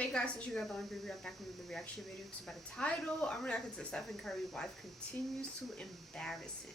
Hey guys, since you got the only review, I'm back with the reaction video. It's about the title. I'm reacting to Steph Curry's wife continues to embarrass him.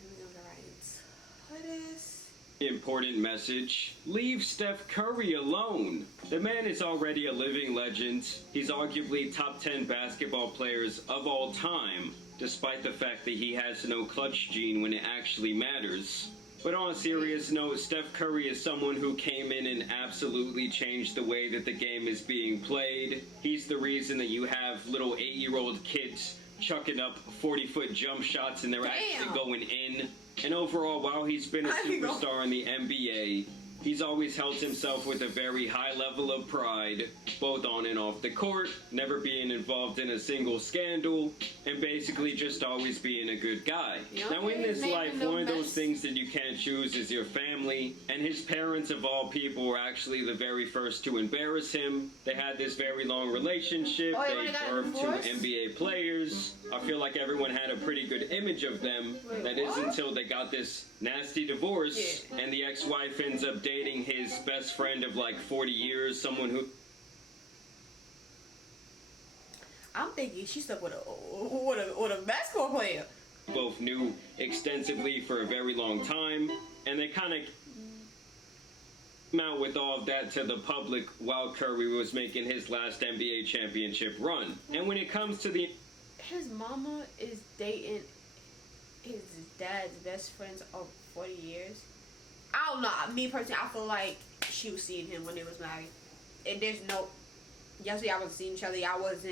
And we're gonna go right into this. Important message. Leave Steph Curry alone. The man is already a living legend. He's arguably top 10 basketball players of all time, despite the fact that he has no clutch gene when it actually matters. But on a serious note, Steph Curry is someone who came in and absolutely changed the way that the game is being played. He's the reason that you have little 8-year-old kids chucking up 40-foot jump shots and they're actually going in. And overall, while he's been a superstar in the NBA, he's always held himself with a very high level of pride, both on and off the court, never being involved in a single scandal, and basically just always being a good guy. Now in this life, one of those things that you can't choose is your family, and his parents of all people were actually the very first to embarrass him. They had this very long relationship, they birthed 2 NBA players. I feel like everyone had a pretty good image of them. That is until they got this nasty divorce, and the ex-wife ends up dating his best friend of like 40 years, someone who... I'm thinking she stuck with a basketball player. Both knew extensively for a very long time, and they kind of came out with all of that to the public while Curry was making his last NBA championship run. And when it comes to the... His mama is dating his dad's best friends of 40 years. I don't know. Me personally, I feel like she was seeing him when they was married. And there's no... Yes, y'all was seeing each other. Y'all was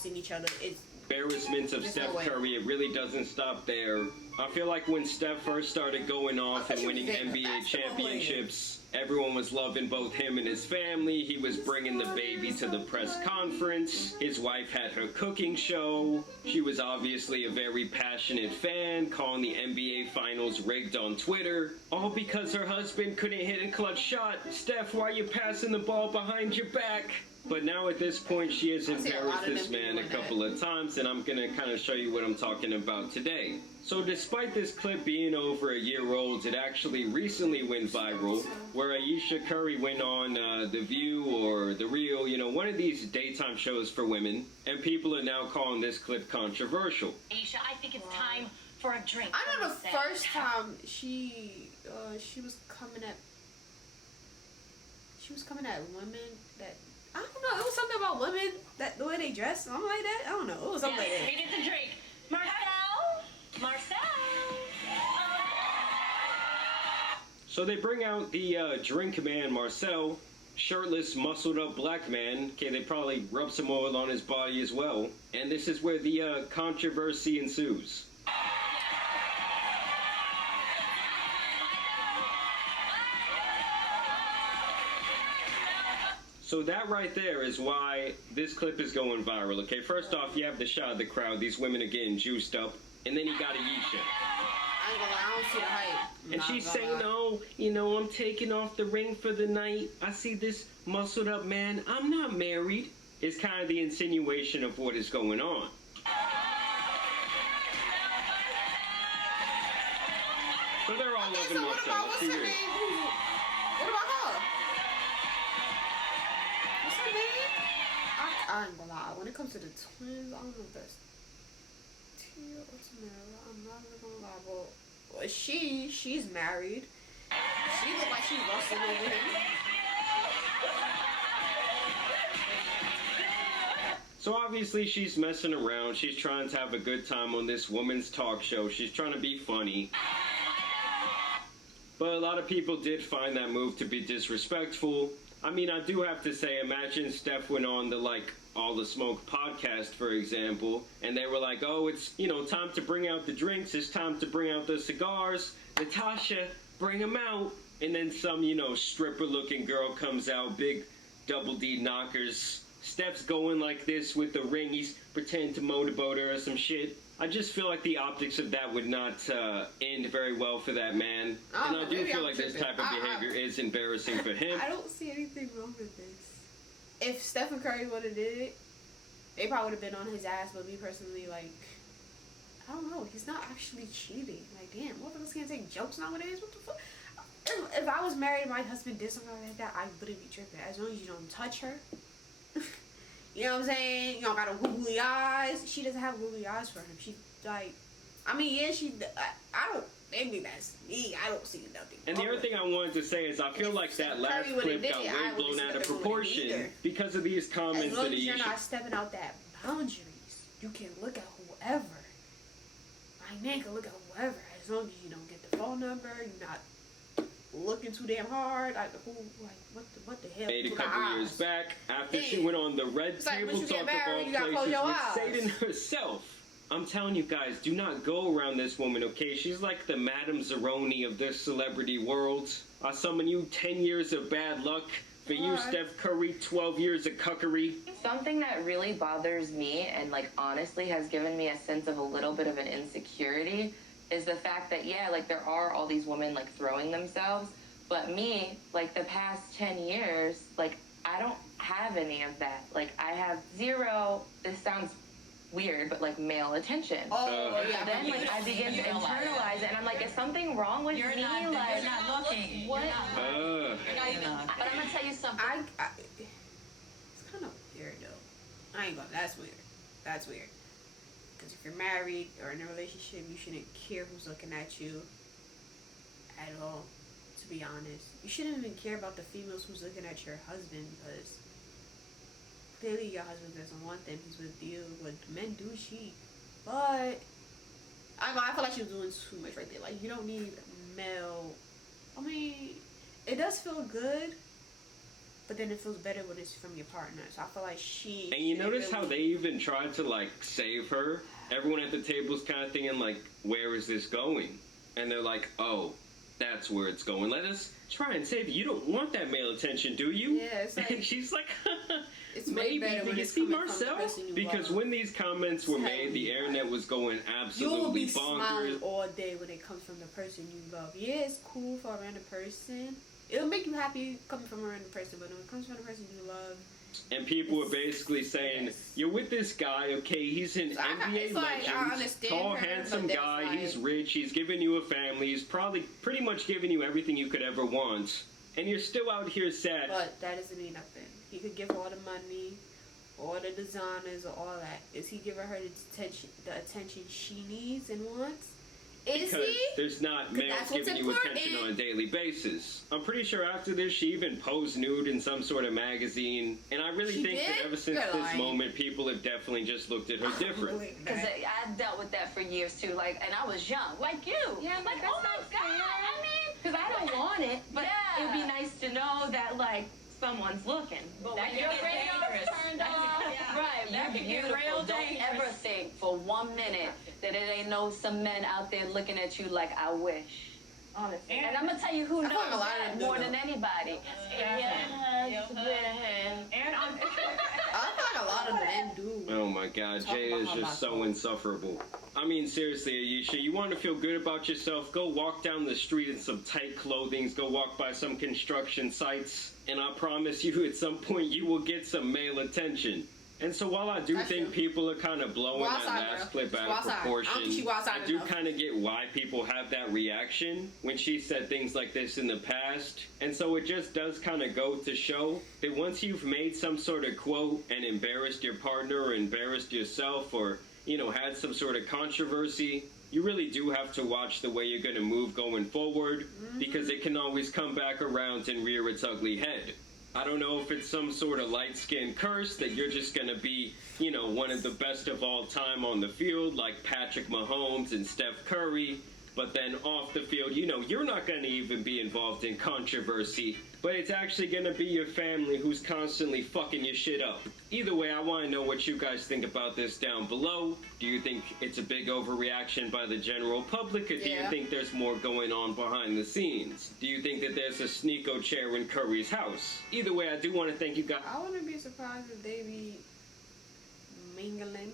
seeing each other. It's embarrassments of Steph Curry. It really doesn't stop there. I feel like when Steph first started going off and winning NBA championships, everyone was loving both him and his family. He was bringing the baby to the press conference. His wife had her cooking show. She was obviously a very passionate fan, calling the NBA Finals rigged on Twitter. All because her husband couldn't hit a clutch shot. Steph, why are you passing the ball behind your back? But now at this point, she has embarrassed this man a couple of times, and I'm going to kind of show you what I'm talking about today. So despite this clip being over a year old, it actually recently went viral, where Ayesha Curry went on The View or The Real, you know, one of these daytime shows for women, and people are now calling this clip controversial. Ayesha, I think it's time for a drink. I know the first time she was coming at women that... I don't know. It was something about women, that the way they dress, something like that. I don't know. It was something like that. Hey, get the drink. Marcel. So they bring out the drink man, Marcel, shirtless, muscled up black man. Okay, they probably rub some oil on his body as well. And this is where the controversy ensues. So that right there is why this clip is going viral, okay? First off, you have the shot of the crowd. These women are getting juiced up. And then you got Ayesha. I ain't gonna lie, I don't see the hype. And she's saying, oh, you know, I'm taking off the ring for the night. I see this muscled up man. I'm not married. It's kind of the insinuation of what is going on. But they're all loving Marcel. Let's be real. What about her? I ain't gonna lie, when it comes to the twins, I don't know if that's Tia or Tamara. I'm not even gonna lie, but she's married. She look like she's lusting over him. So obviously she's messing around. She's trying to have a good time on this woman's talk show. She's trying to be funny. But a lot of people did find that move to be disrespectful. I mean, I do have to say, imagine Steph went on the, like, All the Smoke podcast, for example, and they were like, oh, it's, you know, time to bring out the drinks, it's time to bring out the cigars, Natasha, bring them out, and then some, you know, stripper-looking girl comes out, big double D knockers, Steph's going like this with the ring, he's pretending to motorboat her or some shit. I just feel like the optics of that would not end very well for that man. And I do feel like this type of behavior is embarrassing for him. I don't see anything wrong with this. If Stephen Curry would have did it, they probably would have been on his ass. But me personally, like, I don't know. He's not actually cheating. Like, damn, motherfuckers can't take jokes nowadays. What the fuck? If I was married and my husband did something like that, I wouldn't be tripping. As long as you don't touch her, You know what I'm saying? You don't got no googly eyes. She doesn't have googly eyes for him. She like, I mean, yeah, I don't. Maybe that's me. I don't see nothing. And the other thing I wanted to say is I feel like that last clip got way blown out of proportion because of these comments that he. As long as you're not stepping out that boundaries, you can look at whoever. My man can look at whoever. As long as you don't get the phone number, you're not looking too damn hard. Like what the hell? Made a couple years back after she went on the Red Table Talk of all places with Satan herself. I'm telling you guys, do not go around this woman, okay? She's like the Madame Zeroni of this celebrity world. I summon you 10 years of bad luck. For you, Steph Curry, 12 years of cuckery. Something that really bothers me and, like, honestly has given me a sense of a little bit of an insecurity is the fact that, yeah, like, there are all these women, like, throwing themselves. But me, like, the past 10 years, like, I don't have any of that. Like, I have zero, this sounds weird, but like male attention. Oh, yeah. Then like I begin to internalize it, and I'm like, is something wrong with me? You're not looking. What? You're not. But I'm gonna tell you something. It's kind of weird though. I ain't gonna. That's weird. That's weird. Because if you're married or in a relationship, you shouldn't care who's looking at you at all. To be honest, you shouldn't even care about the females who's looking at your husband because clearly your husband doesn't want them. He's with you. But men do cheat. But I feel like she was doing too much right there. Like, you don't need male. I mean, it does feel good, but then it feels better when it's from your partner. So I feel like she. And you notice how they even tried to like save her. Everyone at the table's kind of thinking like, where is this going? And they're like, oh, that's where it's going. Let us try and save you. You don't want that male attention, do you? Yeah, it's like, and she's like, it's maybe. way better when you it's see coming Marcel? from the person you Because love. when these comments were made, the internet was going You will absolutely be smiling bonkers. all day when it comes from the person you love. Yeah, it's cool for a random person. It'll make you happy coming from a random person, but when it comes from the person you love. And people were basically saying, you're with this guy, okay, he's an NBA legend, tall, handsome guy, he's rich, he's giving you a family, he's probably pretty much giving you everything you could ever want, and you're still out here sad. But that doesn't mean nothing. He could give her all the money, all the designers, or all that. Is he giving her the attention she needs and wants? Is because he? There's not males giving you attention on a daily basis. I'm pretty sure after this, she even posed nude in some sort of magazine. And I really think that ever since this moment, people have definitely just looked at her different. Because I dealt with that for years too. Like, and I was young, like you. Yeah, like, that's oh my not God. fair. I mean, Because I don't want it, but Yeah. it'd be nice to know that like someone's looking. but That when could your get radar dangerous. turned That could- off, right? that You're could get beautiful. real Don't dangerous. ever think for 1 minute that it ain't no some men out there looking at you like I wish. Honestly. And I'm gonna tell you who I knows feel like a lot of that them do more know. than anybody. And I feel like a lot of men do. Oh my God, Talk Jay about is how just so about- insufferable. I mean, seriously, Ayesha, you want to feel good about yourself? Go walk down the street in some tight clothing. Go walk by some construction sites. And I promise you, at some point, you will get some male attention. And so while I do That's think true. people are kind of blowing Go that outside, last bro. clip Go out of outside. I don't proportion, think she go outside I do enough. kind of get why people have that reaction when she said things like this in the past. And so it just does kind of go to show that once you've made some sort of quote and embarrassed your partner or embarrassed yourself or, you know, had some sort of controversy, you really do have to watch the way you're going to move going forward because it can always come back around and rear its ugly head. I don't know if it's some sort of light-skinned curse that you're just going to be, you know, one of the best of all time on the field like Patrick Mahomes and Steph Curry, but then off the field, you know, you're not going to even be involved in controversy, but it's actually going to be your family who's constantly fucking your shit up. Either way, I want to know what you guys think about this down below. Do you think it's a big overreaction by the general public, or do you think there's more going on behind the scenes? Do you think that there's a sneako chair in Curry's house? Either way, I do want to thank you guys. I wouldn't be surprised if they be mingling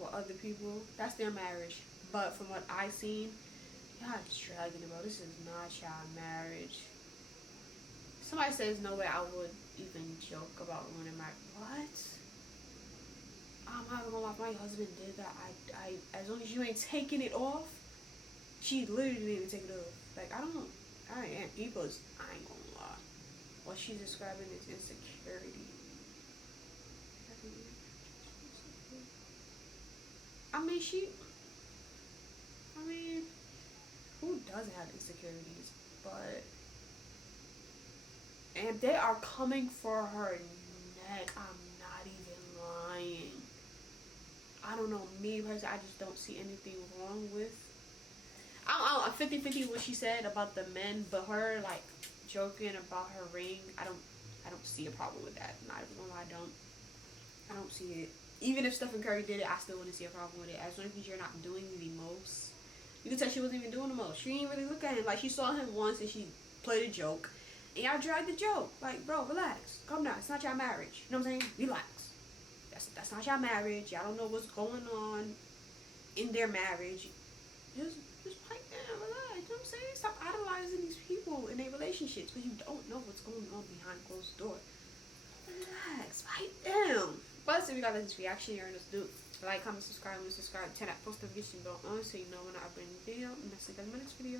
with other people. That's their marriage. But from what I seen, y'all dragging about. This is not y'all marriage. Somebody says no way I would even joke about ruining my what? I'm not gonna lie, if my husband did that. I as long as you ain't taking it off, she literally didn't even take it off. Like I am people's. I ain't gonna lie. What she's describing is insecurity. I mean, who doesn't have insecurities? But, and they are coming for her neck. I'm not even lying. I don't know, me personally, I just don't see anything wrong with. I'm 50-50 what she said about the men, but her like joking about her ring, I don't see a problem with that. Not even gonna lie, I don't see it. Even if Stephen Curry did it, I still wouldn't see a problem with it. As long as you're not doing the most. You can tell she wasn't even doing the most. She didn't really look at him. Like, she saw him once and she played a joke. And y'all dragged the joke. Like, bro, relax. Calm down. It's not your marriage. You know what I'm saying? Relax. That's not your marriage. Y'all don't know what's going on in their marriage. Just pipe down. Relax. You know what I'm saying? Stop idolizing these people in their relationships because you don't know what's going on behind closed doors. Relax. Pipe down. But so we got this reaction here, and let's do like, comment, subscribe, and subscribe, turn that post notification bell on so you know when I bring a video. And I'll see you guys in my next video.